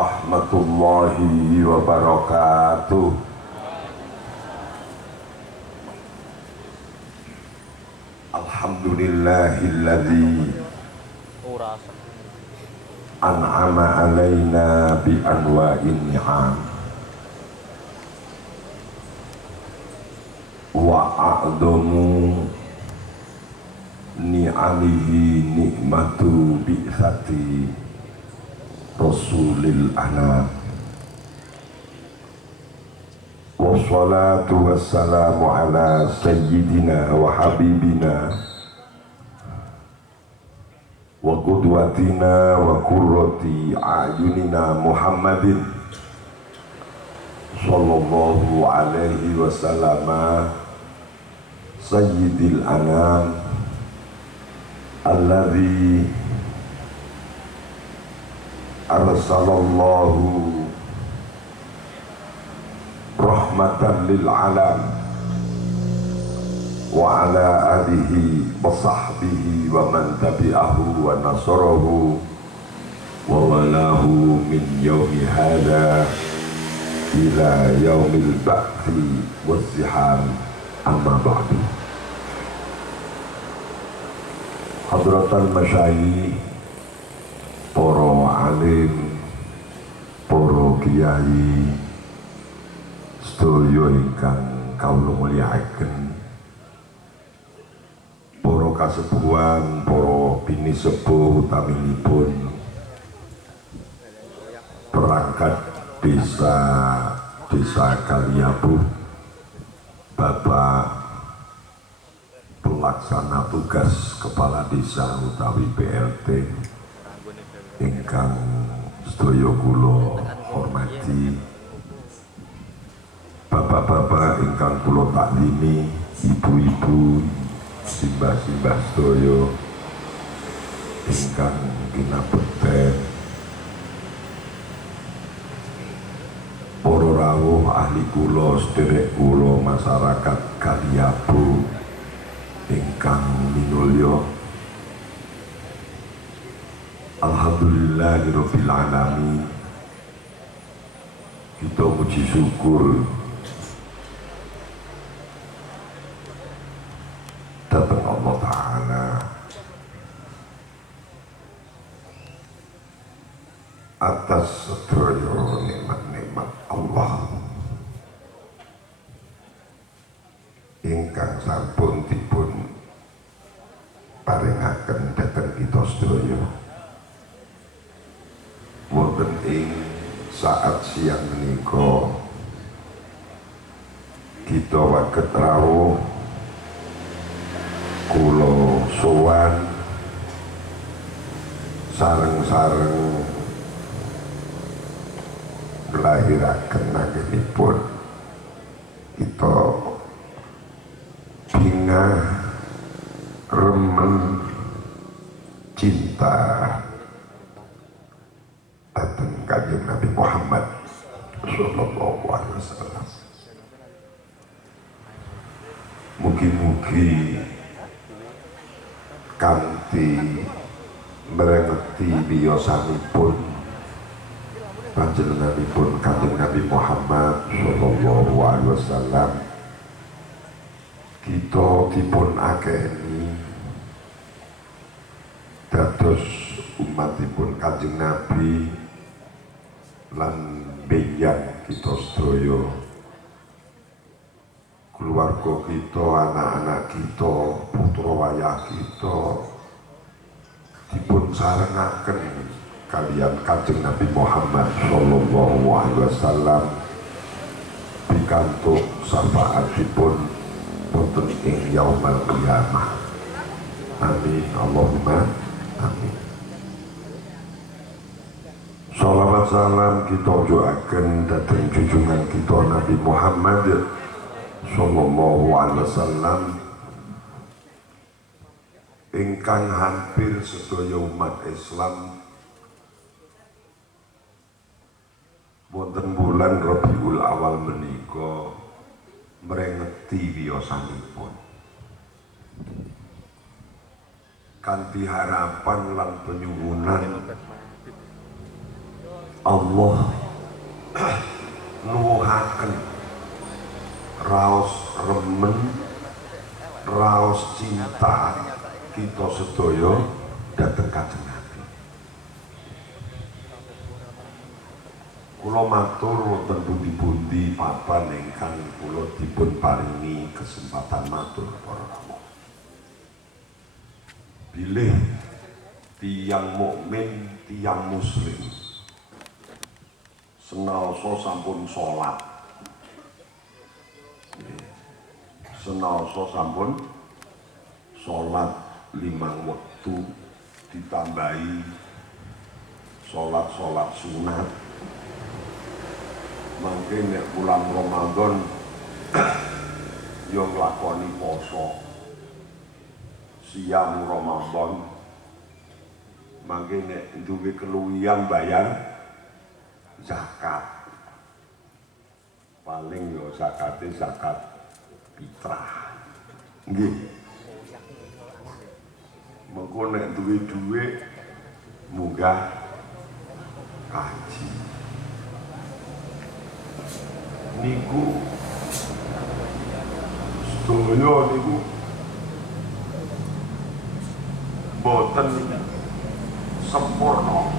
warahmatullahi wabarakatuh. Alhamdulillahilladzi an'ama alaina bi anwa'in ni'am wa a'dhamu ni'amihi nikmatu bi'thati rasulil anam. Wassalatu wassalamu ala sayyidina wa habibina wa qudwatina wa qurrati a'yunina Muhammadin sallallahu alaihi wasallam sayyidil anam alladzi arsalallahu rahmatan lil alam wa ala alihi wa sahbihi wa man tabi'ahu wa nasarahu wa walahu min yaumi hadha ila yaumil ba'thi wazziham amma ba'du. Hadratal masyayikh, para alim, para kiai, sedaya ingkang kawula mulyakaken, para kasepuhan, para bini sepuh utaminipun perangkat desa Kaliabu, Bapak pelaksana tugas kepala desa utawi PLT ingkang sedaya kula hormati, bapak-bapak ingkang kula taklimi, ibu-ibu, simbah-simbah sedaya ingkang kinabekten, para rawuh ahli kula, sedherek kula masyarakat Kaliabu ingkang minulya. Alhamdulillahirabbil alamin. Kita puji syukur datang Allah Ta'ala atas sedaya nikmat-nikmat Allah ingkang sampun dipun paringaken dhateng kita sedaya wonten ing saat siang menika. Kita waget rawuh kula sowan sareng-sareng nglahiraken anggenipun kita bingah remen cinta datang Kanjeng Nabi Muhammad sallallahu alaihi wasallam. Mugi-mugi kanthi mrengeti biyosanipun panjenenganipun Kanjeng Nabi Muhammad sallallahu alaihi wasallam kita dipun akeni dados umatipun Kanjeng Nabi lan benjang kita sedaya, keluarga kita, anak-anak kita, putra wayah kita dipun sarengaken kalian Kanjeng Nabi Muhammad sallallahu alaihi wasallam pikantuk syafaatipun wonten ing yaumul qiyamah. Amin Allahumma amin. Shalawat salam kita ajuaken dhateng junjungan kita Nabi Muhammad sallallahu alaihi wasallam ingkang hampir sedaya umat Islam wonten bulan Rabiul Awal menika mrengeti wiyosanipun kanthi harapan lan penyuwunan Allah nuwuhaken raos remen, raos cinta kita sedaya dhateng Kanjeng Nabi. Kula matur wonten pundi-pundi papan ingkang kula dipun paringi kesempatan matur para tamu. Bilih tiyang mukmin, tiyang muslim senaosa sampun salat, senaosa sampun salat 5 wektu ditambahi salat-salat sunat, mangke nek bulan Ramadan yo nglakoni poso siam Ramadan, mangke nek duwe keluwihan bayar zakat, paling yo zakate zakat fitrah nggih. Mengko nek duwe dhuwit munggah kaji niku sedaya niku boten sempurna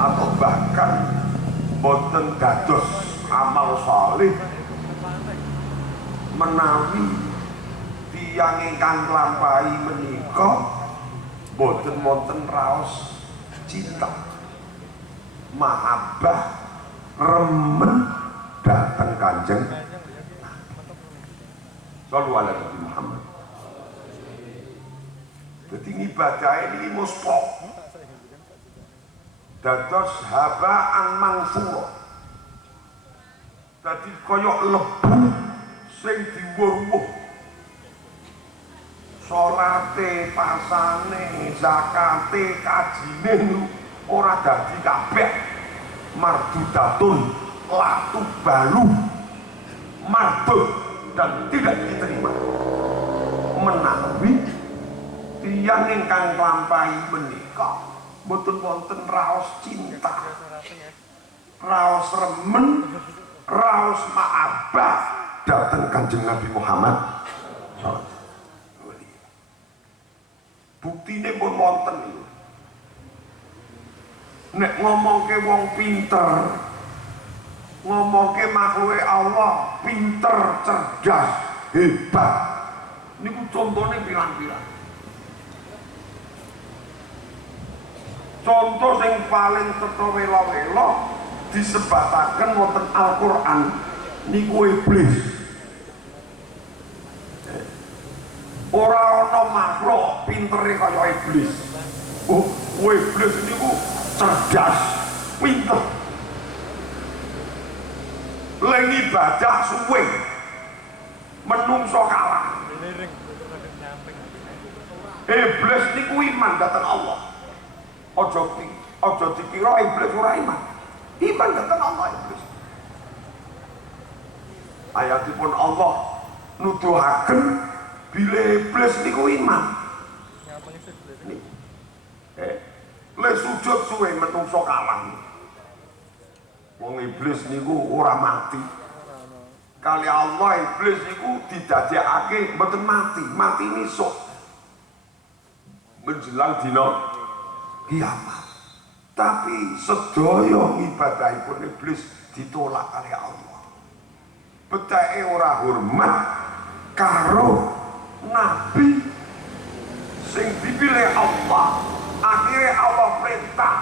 atau bahkan boten dados amal saleh menawi tiyang ingkang nglampahi menika boten wonten raos cinta mahabbah remen dhateng Kanjeng sallallahu alaihi Nabi Muhammad. Dadi ibadah ini muspo dados habaan mansura, dadi kaya lebu sing diwuh-wuh, salate, pasane, zakate, kajine ora dadi kabeh, mardudatun latu balu mardud dan tidak diterima menawi tiyang ingkang nglampahi menika boten wonten raos cinta, raos remen, raos mahabbah dhateng Kanjeng Nabi Muhammad. Buktine pun wonten iki. Nek ngomongke wong pinter, ngomongke makhluke Allah pinter, cerdas, hebat, niku contone pirang-pirang. Contoh yang paling cetha wela-wela disebataken wonten Al-Qur'an niku iblis. Ora ana makhluk pintere kaya iblis. Oh, iblis niku cerdas, pinter. Leng ibadah suwe, menungso kalah. Iblis niku iman dhateng Allah. Ojo dikira iblis ora iman. Iman dhateng Allah iblis. Ayatipun Allah nuduhaken bila iblis niku iman. Le sujud suwe menungso kalah. Wong iblis niku ora mati. Kali Allah iblis niku didadekake mboten mati, mati nisuk menjelang dina kiamat. Tapi sedaya ibadahipun iblis ditolak kali Allah. Betake ora hormat karo nabi sing dipilih Allah. Akhirnya Allah perintah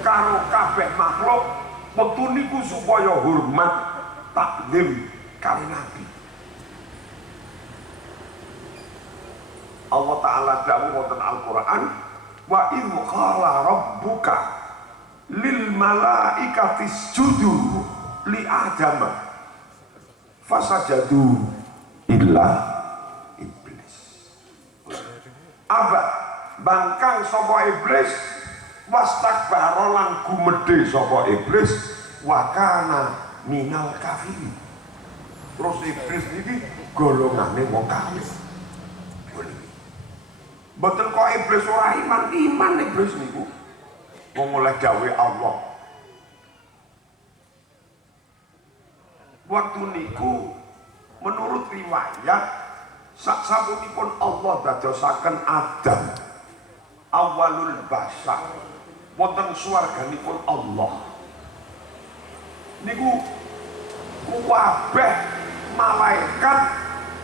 karo kabeh makhluk wektu niku supaya hormat takdim kali nabi. Allah Ta'ala dawuh wonten Al-Qur'an, wa idh qala rabbuka lil malaikati isjudu li adama fasajadu illa iblis. Abad bangkang sapa iblis, wastakbara lan gumedhe sapa iblis, wa kana minal kafirin. Terus iblis niki golongane wong kafir. Mboten kok iblis ora iman, iman iblis niku. wong oleh dawuh Allah. Waktu niku menurut riwayat sasampunipun Allah dadosaken Adam awalul bashar wonten swarganipun Allah niku kabeh malaikat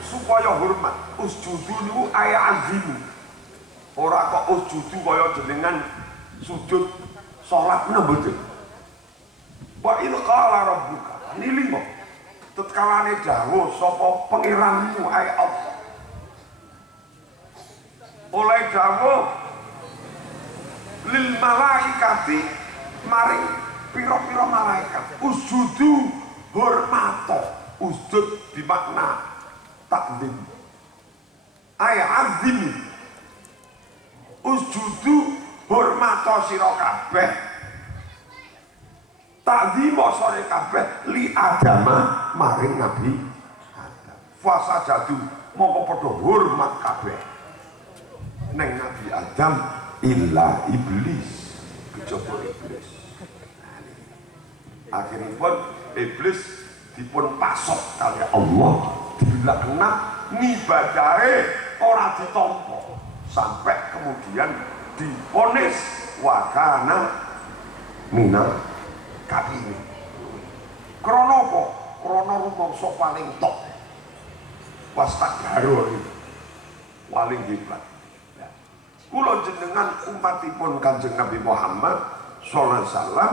supaya hormat usjudu niku aya azim ora kok usjudu kaya jenengan sujud salat mboten. Wa in qala rabbuka nilimo tetkalane dawuh sapa pangeranmu ae Allah oleh dawuh lil malaikati maring pira-pira malaikat usjudu hormato usjud dimakna takdim ay azim usjudu hormato sira kabeh takdimo sore kabeh li adama maring nabi Adam fasa jadu mongko padha hormat kabeh neng nabi Adam illa iblis kejaba iblis akhirnya pun iblis dipun pasok kali Allah dilaknat ngibadahe ora ditampa sampai kemudian diponis wakana minal kabini krono apa? Krono rumangsa paling top wastakbaru paling hebat. Kula jenengan umatipun Kanjeng Nabi Muhammad sallallahu alaihi wasallam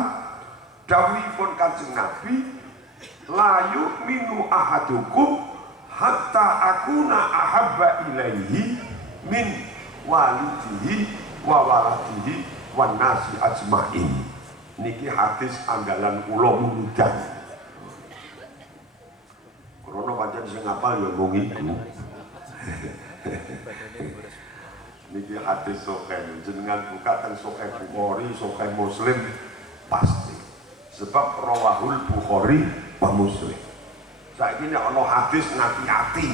dawuhipun Kanjeng Nabi la yu'minu ahadukum hatta akuna ahabba ilaihi min walidihi wa waladihi wan nasi ajmain. Niki hadis anggalan kula mudhang. Krana pancen sing hafal ya mung iku. Niki hadis sahih jenengan buka teng Sahih Bukhari, Sahih Muslim pasti. Sebab rawahul Bukhari wa Muslim. Saiki nek ana hadis ngati-ati.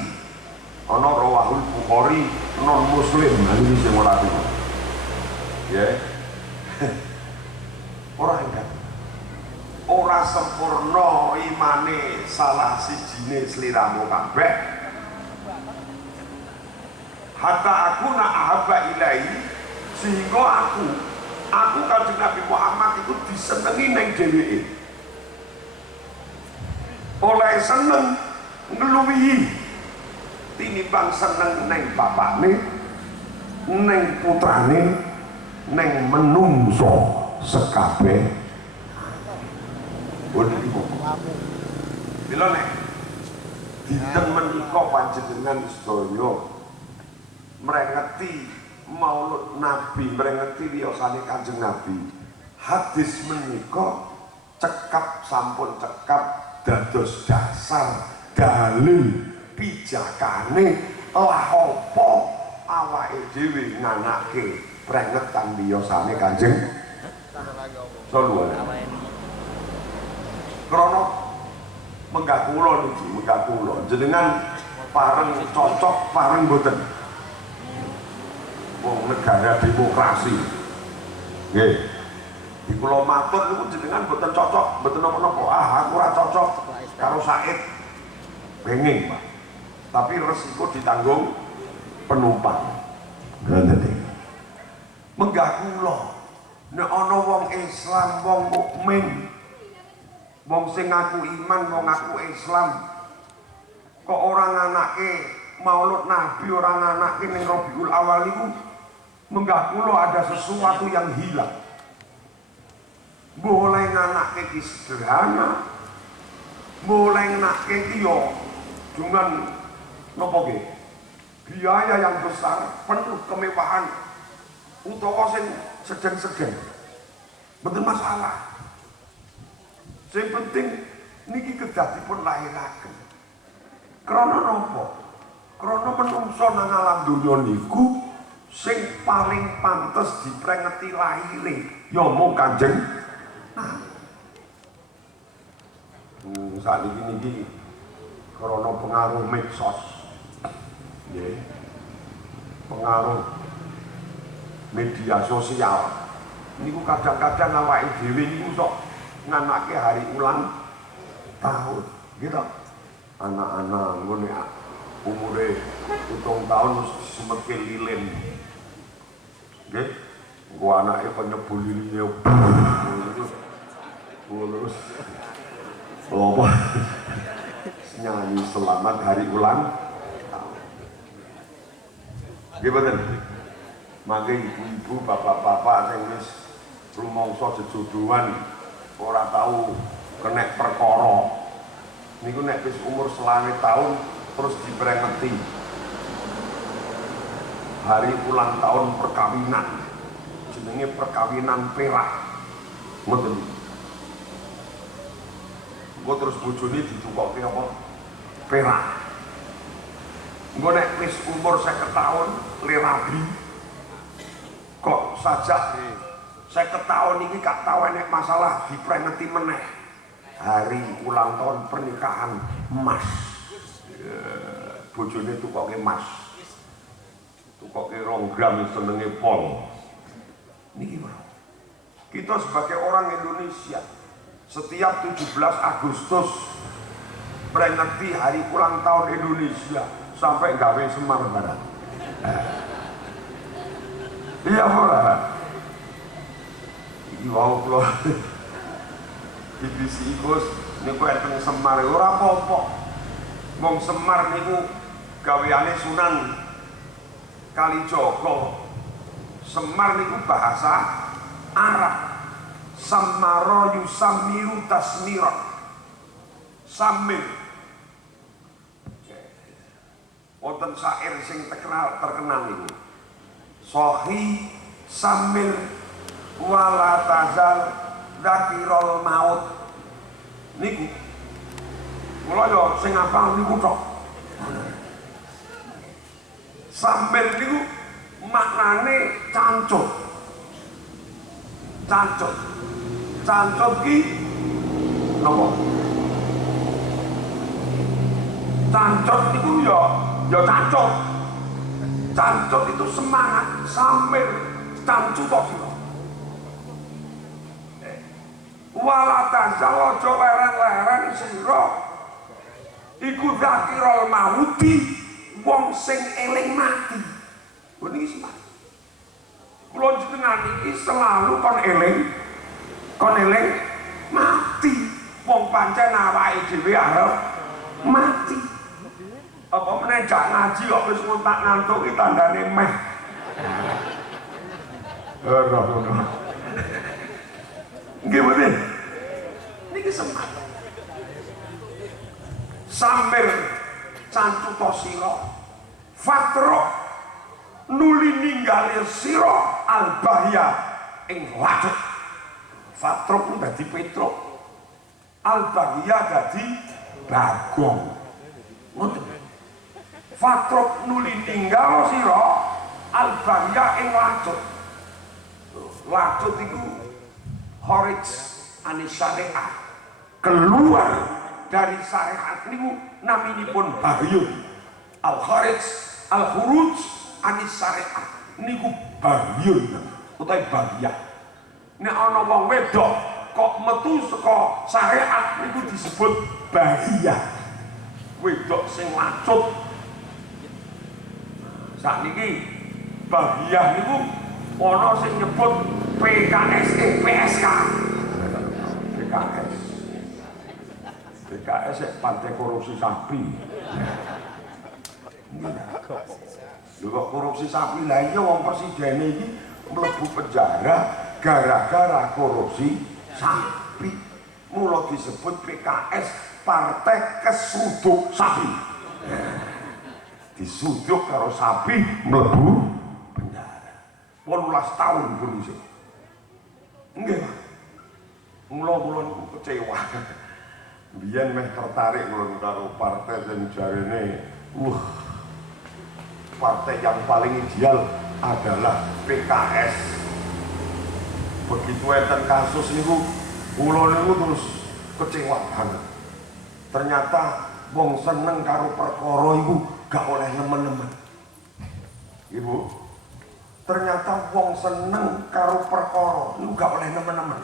Ana rawahul Bukhari non Muslim, iki sing ora teko. Ya. Ora enggak. Ora sempurna imane salah sijine sliramu kabeh. Hatta aku na ahabba ilai sehingga aku Kanjeng Nabi Muhammad itu disenengi neng dheweke oleh seneng ngluwihi tinimbang seneng neng bapakne neng putrane neng menungso sekabeh boten iku bila nek dinten menika panjenengan sedaya merengeti maulud Nabi, merengeti wiyosane Kanjeng Nabi. Hadis menika cekap sampun cekap dados dasar dalil pijakane lah apa awake dhewe nganake prengetan wiyosane Kanjeng sallallahu alaihi krana menggah kula niki menggah kula jenengan pareng cocok pareng boten wong negara demokrasi. Nggih. Di kula matur niku jenengan mboten cocok, mboten napa-napa. Aku ora cocok karo Said. Benging, Pak. Tapi resiko ditanggung penumpang. Ngoten. Menggah kula nek ana wong Islam, wong mukmin, wong sing ngaku iman, wong ngaku Islam kok ora nganake maulud Nabi, ora nganake ning Rabiul Awal niku menggah kula ada sesuatu yang hilang. Boleh nganake ki sederhana, boleh nganake ki yo dengan napa nggih? Biaya yang besar, penuh kemewahan utawa sing sedeng-sedeng. Mboten masalah. Sing penting niki kedah dipun lairaken. Krana napa? Krana menungso nang alam donya niku sing paling pantes diprengeti lahire ya mung Kanjeng saat ini karena pengaruh medsos pengaruh media sosial niku kadang-kadang awake dhewe niku sok nganake hari ulang tahun gitu. Anak-anak ngene umure 7 tahun wis semetke lilin. Nggih. Gua anake penyebul lilinnya. Terus apa? Nyanyi selamat hari ulang tahun. Nggih mboten? Mangke ibu-ibu, bapak-bapak sing wis rumangsa jejodohan ora tahu kena perkara. Niku nek wis umur selawe tahun terus diprengeti. Hari ulang tahun perkawinan. Jenenge perkawinan perak. Ngoten. Engko terus bojone ditukokke apa? Perak. Engko nek wis umur 50 tahun lerabi kok sajak 50 tahun iki gak tau enek masalah diprengeti meneh. Hari ulang tahun pernikahan emas. Bojone tukokke emas. Tukokke 2 gram senenge pol. Niki bro. Kita sebagai orang Indonesia setiap 17 Agustus prengeti hari ulang tahun Indonesia sampai gawe semar barang. Iya ora. Iki wau kula divisi Gus niku enten Semar ora apa-apa. Wong Semar niku gaweane Sunan Kalijaga. Semar niku bahasa Arab. Samara yusamiru tasmira. Samir. Wonten syair sing terkenal niku. Sohi samir wala tazal dzakirul maut. Niku kula yo sing hafal niku tok. Samir niku maknane cancut. Cancut. Cancut ki napa? Cancut niku yo cancut. Cancut itu semangat, sambil cancut sira. Wala tazal aja leren-leren sira. Iku dzakirul mauti, wong sing eling mati. Niki semangat. Kula jenengan iki selalu kon eling mati. Wong pancen awake dhewe arep mati. Apa meneh jak ngaji kok wis ngontak ngantuk iki tandane meh. Ora ngono. Nggih mboten. Niki semangat. Sambil cancuta sira. Fatro nuli ninggali sira albahya ing lacuk. Fatro ku dadi Petruk. Albahya dadi Bagong. Ngoten. Fatruk nuli tinggal sira albahya ing lacut. Lacut iku kharij anis syariah. Keluar dari syariat niku naminipun bahyun. Al kharij al khuruj anis syariah niku bahyun utawi bahya. Nek ana wong wedok kok metu saka syariat niku disebut bahya. Wedok sing lacut. Sakniki bahiyah niku ana sing nyebut PKS PSK. PKS Partai Korupsi Sapi. Lho kok korupsi sapi lah iya wong presiden iki mlebu penjara gara-gara korupsi sapi. Mula disebut PKS Partai Kesuduk Sapi. Disuduk karo sapi mlebu penjara 18 tahun polisi. Nggih Pak. Mula niku kecewa. Biyen meh tertarik karo partai sing jarene partai yang paling ideal adalah PKS. Begitu enten kasus niku kula niku terus kecewa banget. Ternyata wong seneng karo perkara iku gak oleh nemen-nemen. Ibu, Ternyata wong seneng karo perkara iku gak oleh nemen-nemen.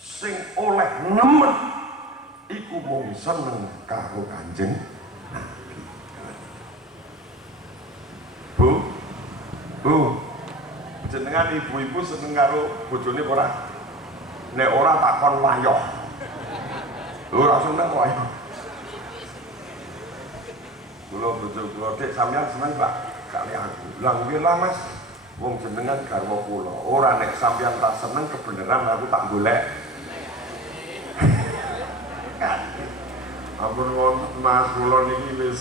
Sing oleh nemen iku mung seneng karo Kanjeng Nabi. Bu, jenengan ibu-ibu seneng karo bojone ora? Nek ora takon wayoh. Ora seneng wayoh. Kula bojo kula Dik sampeyan seneng Pak kali aku. Lah nggih lah Mas. Wong jenengan garwa kula. Ora nek sampeyan tak seneng kebenaran aku tak golek. Ampun wonten Mas kula niki wis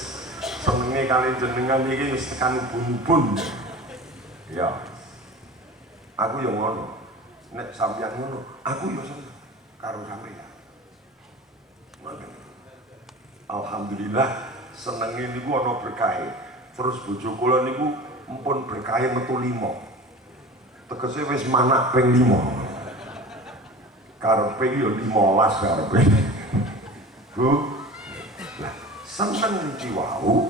senenge kali jenengan niki wis tekan ubun-ubun. Ya. Aku yo ngono. Nek sampeyan ngono, aku yo seneng karo sampeyan. Ngoten. Alhamdulillah senenge niku ana berkahe. Terus bojo kula niku mpun berkahe metu 5. Tegese wis manak ping 5. Karepe yo 15 karepe. Bu. Lah seneng iki wau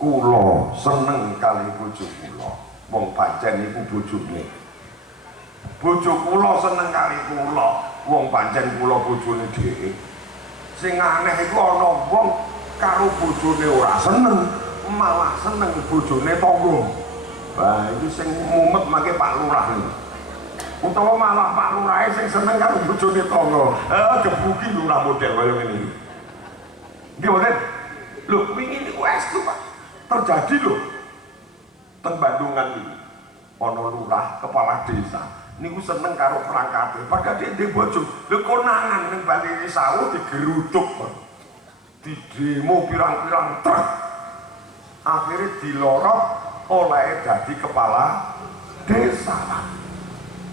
kula seneng kali bojo kula. Wong pancen niku bojone. Bojo kula seneng kali kula. Wong pancen kula bojone dhewe. Sing aneh iku ana wong karo bojone ora seneng, malah seneng bojone tangga. Lah itu sing mumet make Pak Lurah iki. Utawa malah Pak Lurah sing seneng karo bojone tangga. Gebuki lurah model kaya ngene iki. Nggih mboten? Lho wingi niku estu Pak. Terjadi lho. Teng Bandungan iki ana lurah kepala desa niku seneng karo perangkate. Padahal dia ndek bojo. Lho konangan ning Bali Sawuh digeruduk. Di demo pirang-pirang truk. Akhirnya dilorot oleh dadi kepala desa.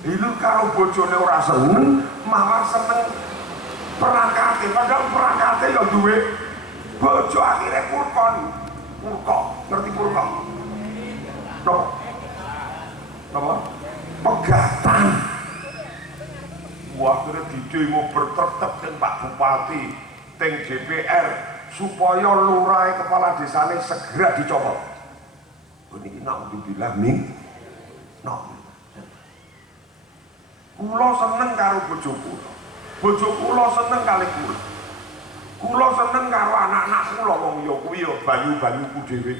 Itu kalau bojone ora seneng malah seneng perangkate. Padahal perangkate ya duwe bojo akhirnya kurkon. Ngerti kurkon? Napa? Pegatan. Wah, akhirnya didemo bertrek-trek dengan Pak Bupati, teng DPR supaya lurah kepala desane segera dicopot. Ini naudzubillah min. Kula seneng karo bojo kula. Bojo kula seneng kali kula. Kula seneng karo anak-anak kula wong ya kuwi ya banyu-banyuku dhewe.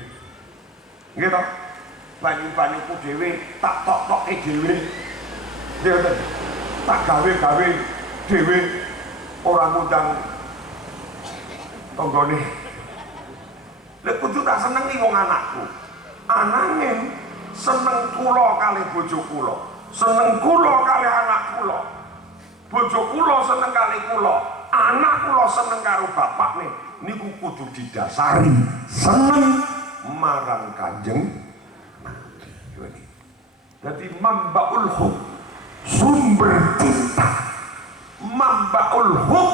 Nggih to? Banyu-banyuku dhewe tak tok-toke dhewe. Nggih tak gawe-gawe dhewe ora ngundang tanggane. Lek kudu tak senengi wong anakku. Ananging seneng kula kali bojo kula. Seneng kula kali anak kula. Bojo kula seneng kali kula. Anak kula seneng karo bapakne. Niku kudu didasari seneng marang Kanjeng Nabi. Jadi mambaul hub, sumber cinta. Mambaul hub,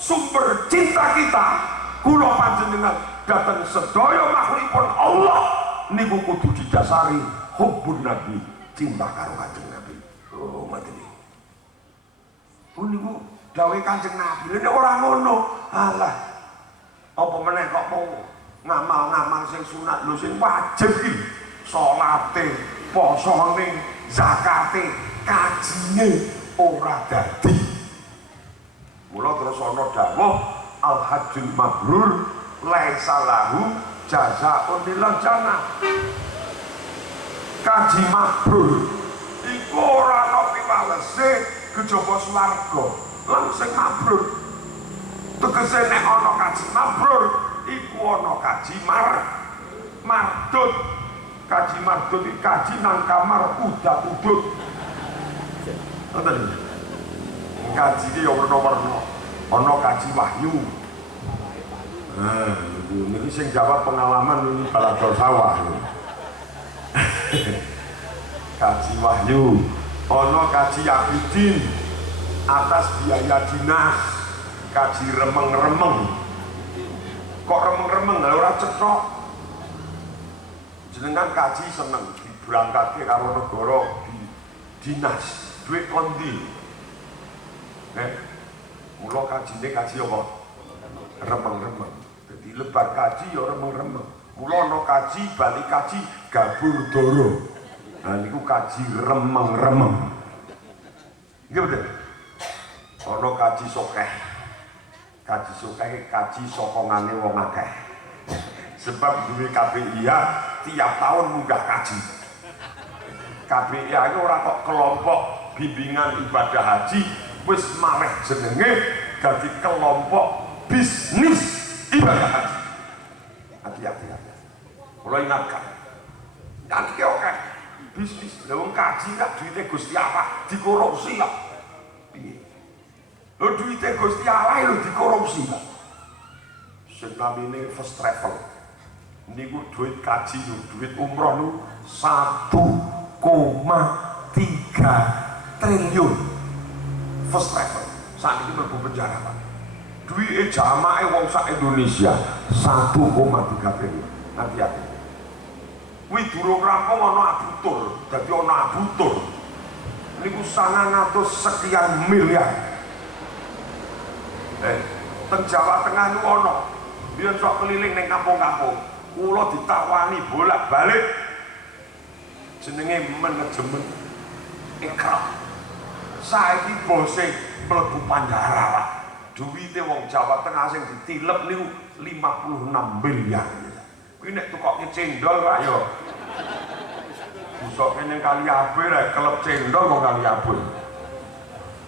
sumber cinta kita kula panjenengan datang sedaya makhlukipun Allah niku kudu didasari hubbun Nabi, cinta karo Kanjeng Nabi. Oh ngoten iki. Niku dawuh Kanjeng Nabi. Nek ora ngono, alah. Apa meneh kok mau ngamal-ngamal sing sunat lho sing wajib iki. Salate, posone, zakate, kajine ora dadi. Mula terus ana dawuh al-hajjul mabrur laisa lahu jazaa'un illa jannah. Kaji mabrur iku ora ana piwalese kejaba swarga. Lan sing mabrur tegese nek ana kaji mabrur iku ana kaji mardut. Kaji mardut iki kaji nang kamar udah-udut. Ngoten. Kaji iki ya werna-werna. Ana kaji wahyu. Ini sing jawab pengalaman ini Balador Sawah. Kaji wahyu, ono kaji abidin atas biaya dinas, kaji remeng-remeng. Kok remeng-remeng ora cetok. Jenengan kaji seneng diberangkatke karo negara di dinas, duit kondi. Mula kajine kaji apa? Remeng-remeng. Jadi lebar kaji ya remeng-remeng. Mula ana kaji balik kaji gabur doro. Nah niku kaji remeng-remeng. Nggih betul. Ana kaji sokeh. Kaji sokeh kaji sokongane wong akeh. Sebab duwe KPIA tiap tahun munggah kaji. KPIA itu ora kok kelompok bimbingan ibadah haji, wis malih jenenge dadi kelompok bisnis ibadah haji. Hati-hati. Mulai ingatkan. Dan iki oke. Bisnis, lha wong kaji kan duite Gusti Allah dikorupsi kok. Piye? Lho duite Gusti Allah lho dikorupsi kok. Sing namine first travel. Niku duit kaji lho, duit umroh lho 1,3 triliun. First travel. Saat ini mlebu penjara, Pak. Duit jamaah wong sak Indonesia 1,3 triliun. Hati-hati. Wih durung rampung ana abutur, dadi ana abutur. Niku 900 sekian miliar. Teng Jawa Tengah niku ana. Biyen sok keliling ning kampung-kampung. Kula ditawani bolak-balik. Jenenge manajemen ikrar. Saiki bose mlebu penjara, Pak. Duwite wong Jawa Tengah sing ditilep niku 56 miliar. Kuwi nek tukoke cendol Pak yo. Busok kene kali abe rek kelep cendol kok kali abe.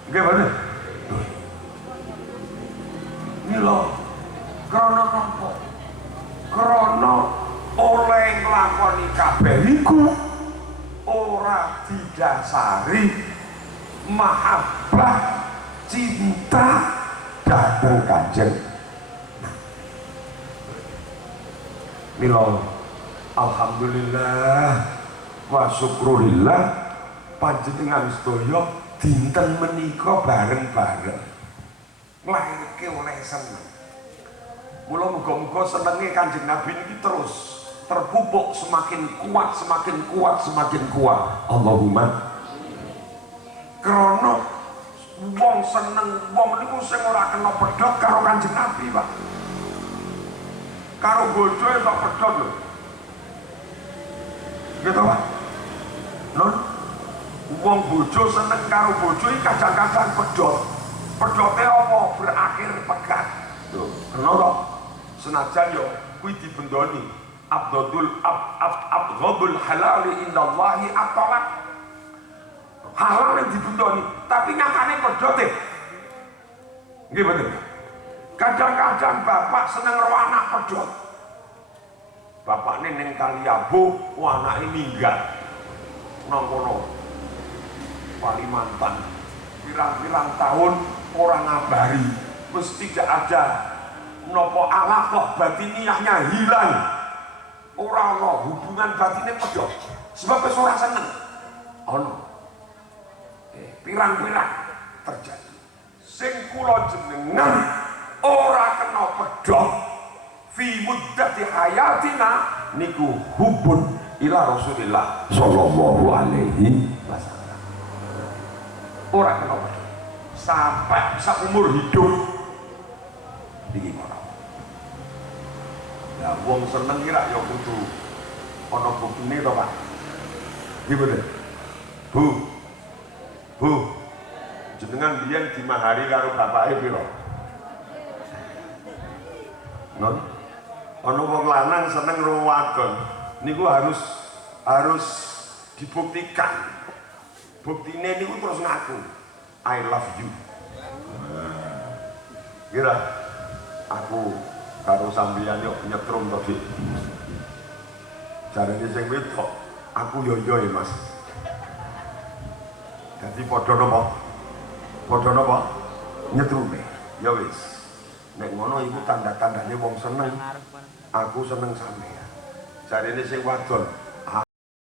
Nggih bener. Ini lho. Krana napa? Krana oleh nglakoni kabeh iku ora didasari mahabbah cinta dhateng Kanjeng. Mila alhamdulillah wa syukurillah panjenengan sedaya dinten menika bareng-bareng nglairke oleh seneng. Mula muga-muga senenge Kanjeng Nabi niki terus terpupuk semakin kuat. Allahumma. Krana wong seneng wong niku sing ora kena pedhot karo Kanjeng Nabi, Pak. Karo bojoe kok pedhot lho. Gitu Pak. Non wong bojo seneng karo bojoe kadang-kadang pedhot. Pedhote apa berakhir pegat. Lho, kenapa? Senajan yo kuwi dibendoni abghadul halali indallahi at-talaq. Halal yang dibendoni, tapi nyatane pedhote. Nggih bener. Kadang-kadang bapak seneng karo anak pedhot. Bapakne ning Kaliabo, anake minggat. Nang kono. Kalimantan. Pirang-pirang tahun orang ngabari. Wis tidak ada nopo alaqah batiniahnya hilang. Ora ana hubungan batine pedhot. Sebab wis ora seneng. Ono. Pirang-pirang terjadi. Sing kula jenengan ora kena pedhot fi muddati hayatina niku hubun ila Rasulillah sallallahu alaihi wasallam. Ora kena pedhot sampai saumur hidup iki ora. Ya wong seneng kira ya kudu ana buktine to, Pak. Iki bener. Bu, jenengan biyen dimahari karo bapake pira? Non, ana wong lanang seneng karo wadon, niku harus dibuktikan. Buktine niku terus ngaku, I love you. Kira aku karo sampeyan yo nyetrum to, Dik. Jarene sing wedok, aku yo Mas. Jadi padha napa nyetrume ya wis nek ngono iku tanda-tandane wong seneng aku seneng sampeyan jarene sing wadon